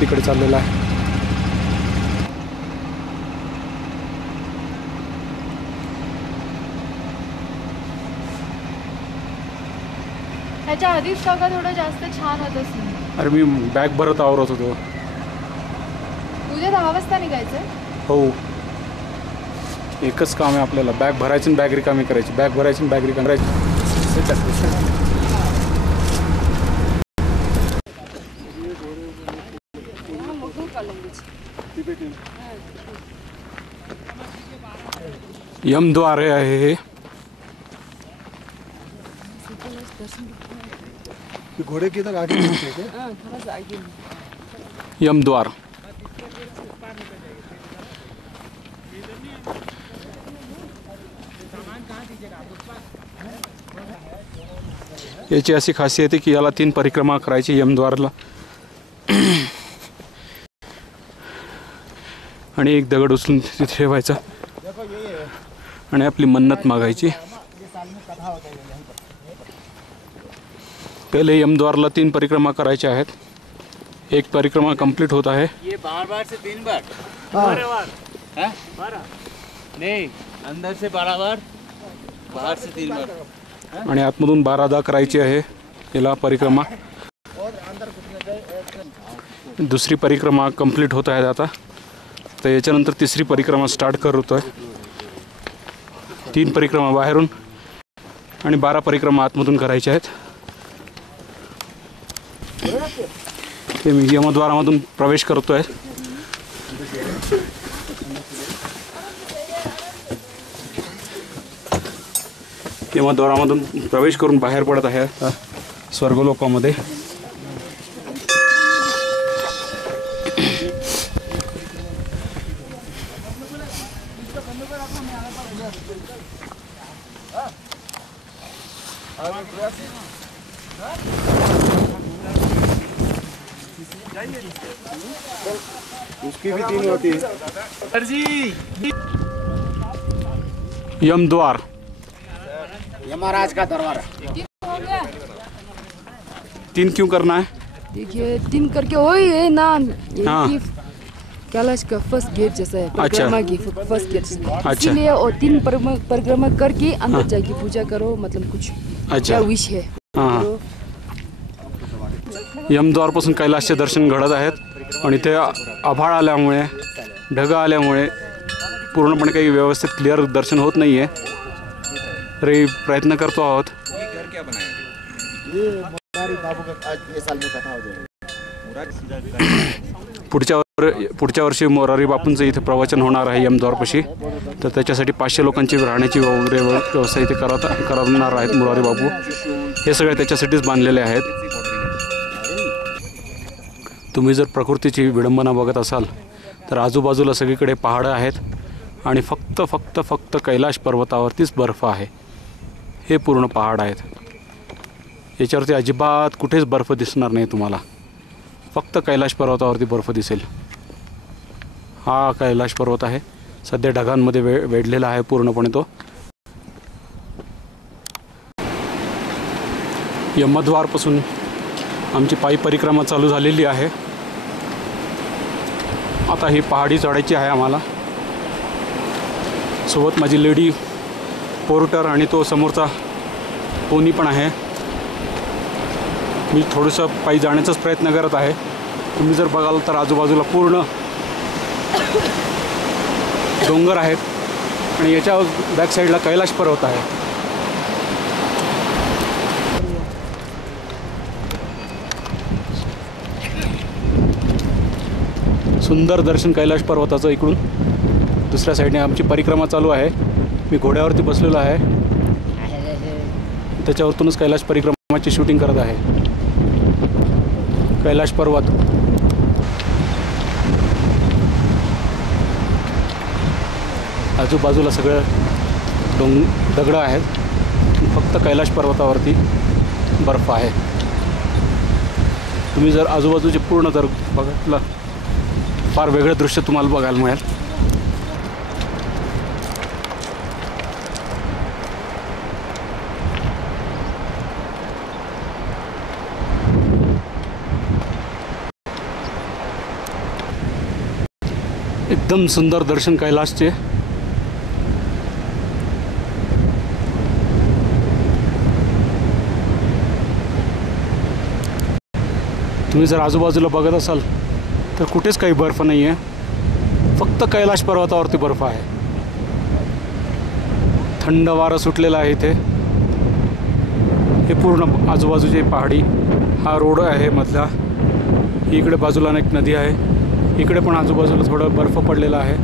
तिकडे चाललेला आहे. ह्याच्या आधीच सगळं थोडं जास्त छान होत असेल. अरे मी बॅग भरत आवरत होतो. उद्या 10 वाजता निघायचं. हो, एकच काम आहे आपल्याला, बॅग भरायची आणि बॅग रिकामी करायची, बॅग भरायची आणि बॅग रिकामी करायची. यमद्वार आहे हे. घोड़े की तरह आगे थोड़ा सा आगे. यमद्वार. याची अशी खासियत आहे की याला 3 परिक्रमा करायची यमद्वारला, आणि एक दगड उचलून तिथे ठेवायचा आणि आपली मन्नत मागायची. पहिले यमद्वारला 3 परिक्रमा करायच्या आहेत. एक परिक्रमा कंप्लीट होत आहे. ये बार से 3 बार. 12 बार. हैं? 12 नहीं, अंदर से 12 बार, बाहर से 3 बार. आणि आतमधून 12दा करायची आहे याला परिक्रमा. दुसरी परिक्रमा कंप्लीट होत आहे आता, तर याच्यानंतर तिसरी परिक्रमा स्टार्ट करत आहे. 3 परिक्रमा बाहेरून आणि 12 परिक्रमा आतमधून करायच्या आहेत. ते मी यमद्वारामधून प्रवेश करतोय. यमद्वारामधून प्रवेश करून बाहेर पडत आहे स्वर्गलोकामध्ये. उसकी भी 3 होती है. यमद्वार, यमराज का दरबार. 3 क्यों करना है? देखिए 3 करके वही है नाम. हाँ. कैलाश का फर्स्ट गेट जैसा है, परिक्रमा की फर्स्ट गेट. अच्छा. इसीलिए और 3 परिक्रमा करके अंदर जाके पूजा करो, मतलब कुछ क्या विश है. हां. यमद्वारपासून कैलासचे दर्शन घडत आहेत आणि ते आभाळ आल्यामुळे, ढग आल्यामुळे पूर्णपणे काही व्यवस्थित क्लिअर दर्शन होत नाही आहे. तरी प्रयत्न करतो आहोत. पुढच्या वर्षी मोरारी बापूंचं इथे प्रवचन होणार आहे यमद्वारपाशी, तर त्याच्यासाठी 500 लोकांची राहण्याची वगैरे व्यवस्था इथे करणार आहेत मोरारी बापू. हे सगळे त्याच्यासाठीच बांधलेले आहेत. तुम्ही जर प्रकृतीची विडंबना बघत असाल तर आजूबाजूला सगळीकडे पहाडं आहेत आणि फक्त कैलाश पर्वतावरतीच बर्फ आहे. हे पूर्ण पहाड आहेत. याच्यावरती अजिबात कुठेच बर्फ दिसणार नाही तुम्हाला, फक्त कैलाश पर्वतावरती बर्फ दिसेल. हा कैलाश पर्वत आहे, सध्या ढगांमध्ये वेढलेला आहे पूर्णपणे तो. यमद्वारपासून आमची पायी परिक्रमा चालू झालेली आहे. आता ही पहाडी चढायची आहे आम्हाला. सोबत माझी लेडी पोर्टर आणि तो समोरचा पोनी पण आहे. मी थोडंसं पायी जाण्याचाच प्रयत्न करत आहे. तुम्ही जर बघाल तर आजूबाजूला पूर्ण डोंगर आहेत आणि याच्या बॅक साईडला कैलाश पर्वत आहे. सुंदर दर्शन कैलाश पर्वताचं इकडून. दुसऱ्या साईडने आमची परिक्रमा चालू आहे. मी घोड्यावरती बसलेलो आहे, त्याच्यावरतूनच कैलाश परिक्रमाची शूटिंग करत आहे. कैलाश पर्वत, आजूबाजूला सगळं दगडं आहेत, फक्त कैलाश पर्वतावरती बर्फ आहे. तुम्ही जर आजूबाजूचे पूर्ण जर बघितलं, फार वेगळं दृश्य तुम्हाला बघायला मिळेल. एकदम सुंदर दर्शन कैलाशचे. तुम्ही जर आजूबाजूला बघत असाल तर कुठेच काही बर्फ नाही आहे, फक्त कैलाश पर्वतावरती बर्फ आहे. थंड वारं सुटलेलं आहे इथे. हे पूर्ण आजूबाजूचे पहाडी, हा रोड आहे मधला. इकडे बाजूला एक नदी आहे, इकडे पण आजूबाजूला थोडं बर्फ पडलेला आहे.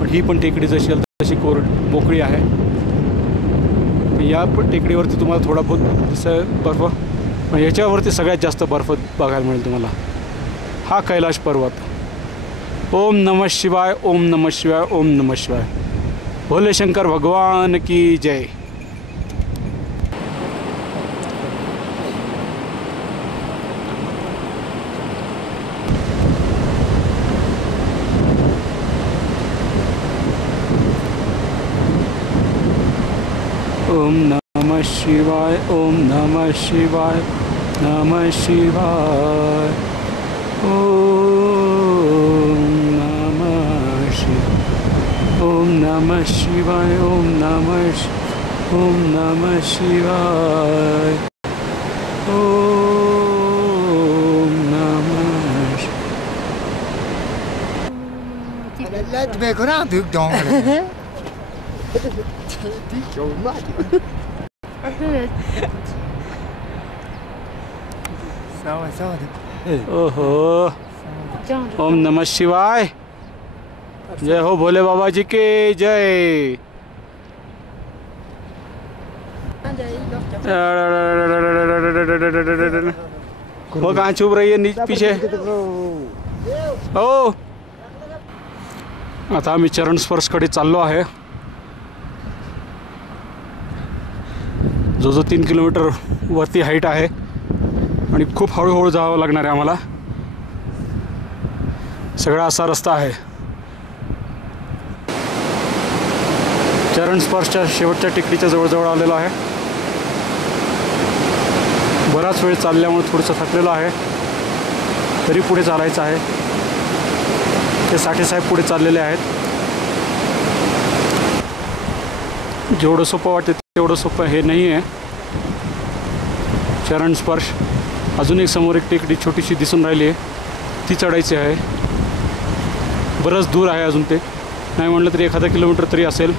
पण ही पण टेकडी जशी तशी मोकळी आहे. या पण टेकडीवरती तुम्हाला थोडा बहुत बर्फ, पण याच्यावरती सगळ्यात जास्त बर्फ बघायला मिळेल तुम्हाला. हा कैलाश पर्वत. ओम नमः शिवाय, ओम नमः शिवाय, ओम नमः शिवाय. भोले शंकर भगवान की जय. ओम नमः शिवाय, ओम नमः शिवाय, नमः शिवाय. ओम नमः शिवाय, ओम नमः शिवाय, ओम नमः ओम नमः शिवाय. ओम नमः शिवाय. Let me go down, Duke Dong. ओहो. ओम नमः शिवाय. जय हो भोले बाबा जी की जय. वो कहाँ छुप रही है नीचे पीछे. हो, आता आम्ही चरण स्पर्शकडे चाललो आहे. जो 3 किलोमीटर वरती हाईट आहे आणि खूप हळूहळू जावं लागणार आहे आम्हाला. सगळा असा रस्ता आहे. चरण स्पर्शच्या शेवटच्या टेकडीच्या जवळजवळ आलेलो आहे. बराच वेळ चालल्यामुळे थोडंसं थकलेलो आहे, तरी पुढे चालायचं आहे. ते साठे साहेब पुढे चाललेले आहेत. जेवढं सोपं वाटतं तेवढं सोपं हे नाही आहे चरण स्पर्श. अजून एक समोर एक टेकडी छोटीशी दिसून राहिली आहे, ती चढायची आहे. बरंच दूर आहे अजून, ते नाही म्हटलं तरी 1 किलोमीटर तरी असेल.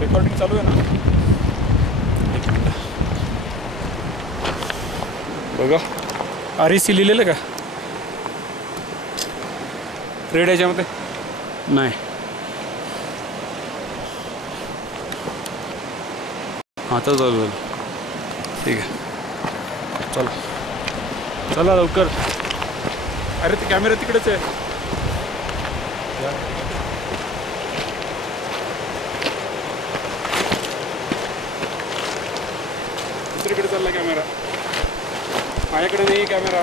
रेकॉर्डिंग चालू आहे ना. बघा REC लिहिलेलं का रेड याच्यामध्ये. नाही, आता चालू झालं. ठीक आहे, चला चला लवकर. अरे ते कॅमेरा तिकडेच आहे. दुसरीकडे चालला कॅमेरा, माझ्याकडे नाही कॅमेरा.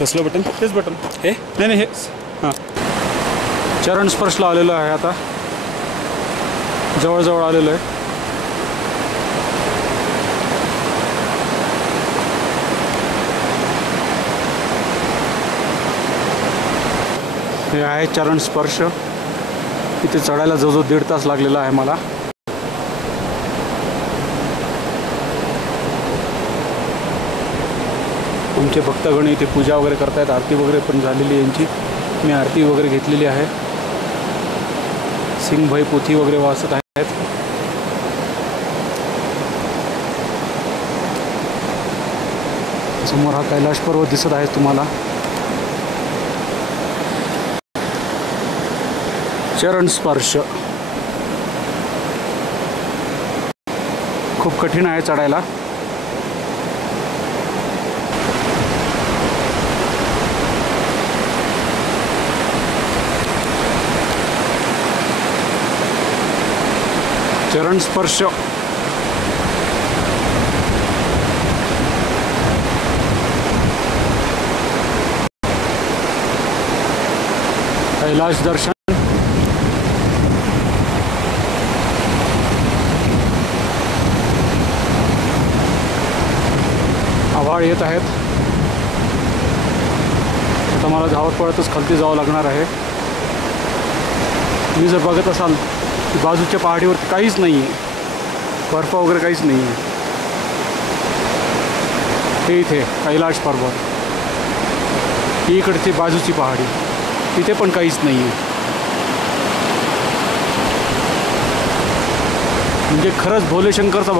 कसलं बटन? हेच बटन. हे नाही नाही हेच. हां, चरण स्पर्शला आलेलो आहे. आता जवळजवळ आलेलो आहे. हे आहे चरण स्पर्श. इथे चढायला जवळजवळ 1.5 तास लागलेला आहे मला. आमचे भक्तगण इथे पूजा वगैरे करतायत. आरती वगैरे पण झालेली आहे यांची. मी आरती वगैरे घेतलेली आहे. सिंगभाई पोथी वगैरे वाचत आहेत. समोर हा कैलाश पर्वत दिसत आहे तुम्हाला. चरण स्पर्श खूप कठीण आहे चढायला. चरण स्पर्श कैलाश दर्शन. आभाळ येत आहेत. आता मला धावत पळतच खालती जावं लागणार आहे. तुम्ही जर बघत असाल की बाजूच्या पहाडीवर काहीच नाही आहे, बर्फ वगैरे काहीच नाही आहे. हे इथे कैलाश पर्वत, ही इकडची बाजूची पहाडी, तिथे पण काहीच नाही आहे. म्हणजे खरंच भोलेशंकरचा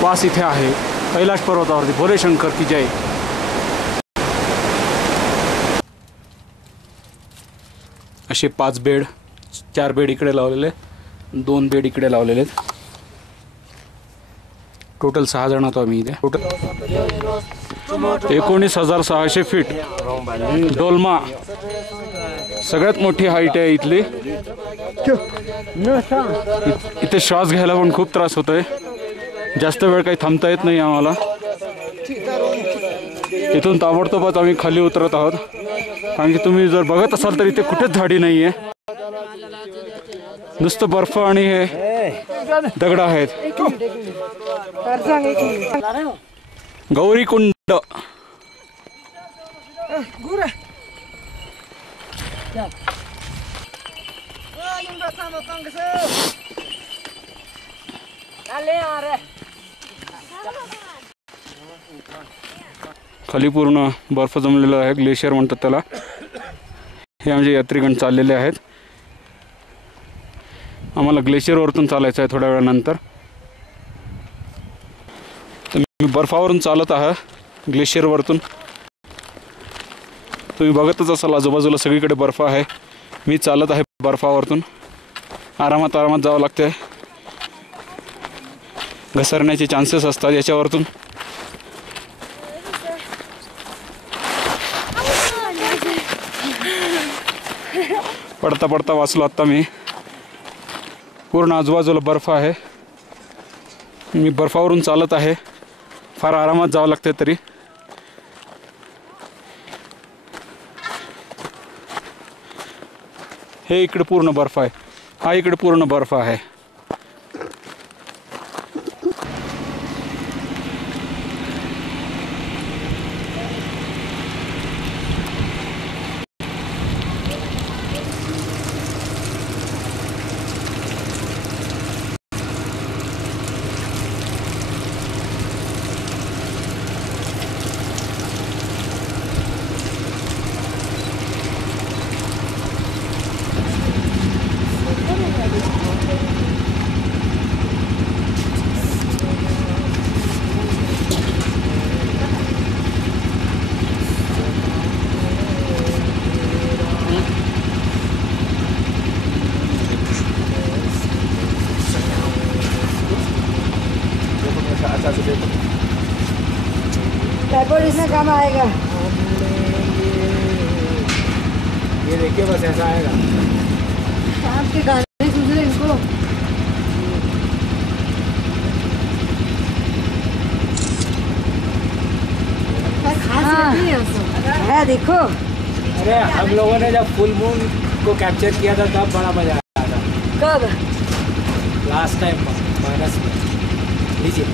वास इथे आहे कैलाश पर्वतावरती. भोलेशंकर की जय. असे 5 बेड, 4 बेड इकडे लावलेले, 2 बेड इकडे लावलेले. टोटल 6 जण होतो आम्ही इथे. Total 19,600 feet Dolma. सगळ्यात मोठी हाईट आहे इथली. इथे श्वास घ्यायला पण खूप त्रास होतोय. जास्त वेळ काही थांबता येत नाही आम्हाला. इथून ताबडतोबच आम्ही खाली उतरत आहोत. कारण की तुम्ही जर बघत असाल तर इथे कुठेच झाडी नाही आहे, नुसतं बर्फ आणि हे दगड आहेत. गौरीकुंड. खाली पूर्ण बर्फ जमलेला आहे, ग्लेशियर म्हणतात त्याला. हे आमचे यात्रीगण चाललेले आहेत. आम्हाला ग्लेशियरवरतून चालायचं आहे थोड्या वेळानंतर. तर मी बर्फावरून चालत आहे ग्लेशियरवरतून. तुम्ही बघतच असाल आजूबाजूला सगळीकडे बर्फ आहे. मी चालत आहे बर्फावरतून. आरामात आरामात जावं लागते. घसरण्याचे चान्सेस असतात याच्यावरतून. पडता पडता वाचलो आत्ता मी. पूर्ण आजूबाजूला बर्फ आहे. मी बर्फावरून चालत आहे. फार आरामात जावं लागते तरी. हे इकडे पूर्ण बर्फ आहे. हा इकडे पूर्ण बर्फ आहे. ट्राइपॉड इसमें काम आएगा। ये देखिए बस ऐसा आएगा। आपके गाने सुन रहे इनको। हाँ है देखो। अरे हम लोगों ने जब फुल मून को कैप्चर किया था तब बड़ा मजा आया था। कब? लास्ट टाइम माइनस में लीजिए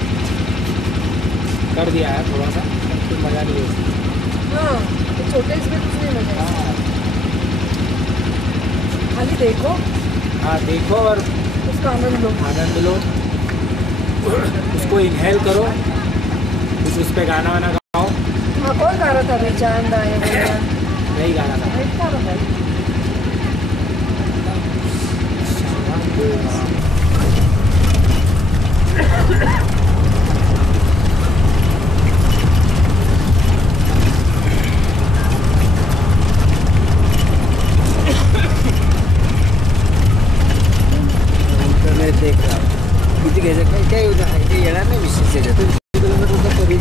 कर दिया है थोड़ा सा, फिर मजा नहीं है। हाँ तो छोटे इसमें कुछ नहीं मजा। खाली सिर्फ देखो, हाँ देखो और उसका आनंद लो। आनंद लो, उसको इनहेल करो, कुछ उस पर गाना वाना गाओ। हाँ, कौन गा रहा था अभी? चांद आए बोलिया। नहीं गाना था। नहीं गा रहा था। इंटरनेट देख रहा हूँ किती घ्यायचं काय काय होतं ते येणार नाही विशेष याच्यात तरी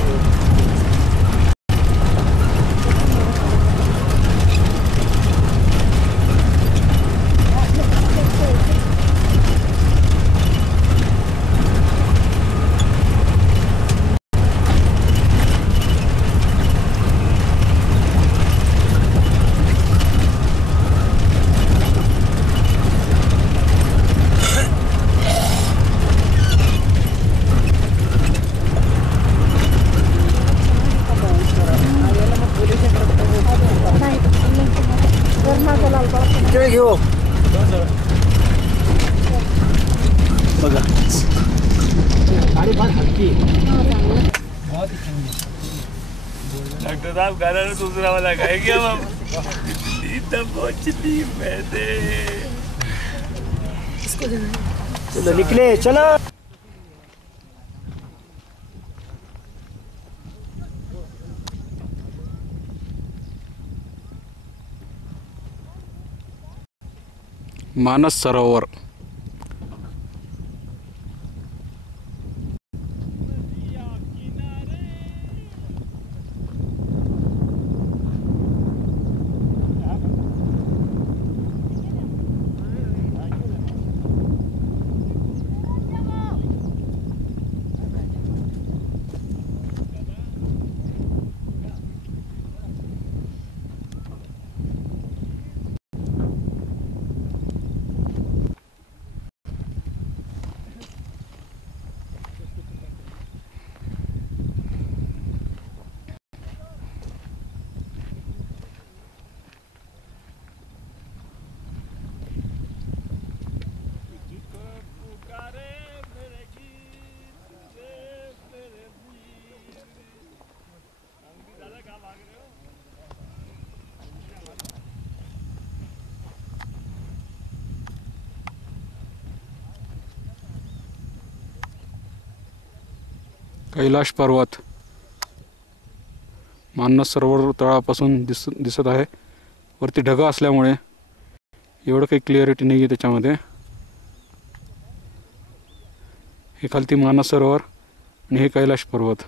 खेळ घेऊ बघा गाडी फार हलकी आहे. बहुत ही ठंडी. डॉक्टर साहब गाना दूसरा वाला गाएंगे अब हम इतना पहुंचती मैंने चलो निकले चलो. मानस सरोवर. कैलाश पर्वत मानस सरोवर तळापासून दिसत आहे. वरती ढग असल्यामुळे एवढं काही क्लिअरिटी नाही आहे त्याच्यामध्ये. हे खालती मानस सरोवर आणि हे कैलाश पर्वत.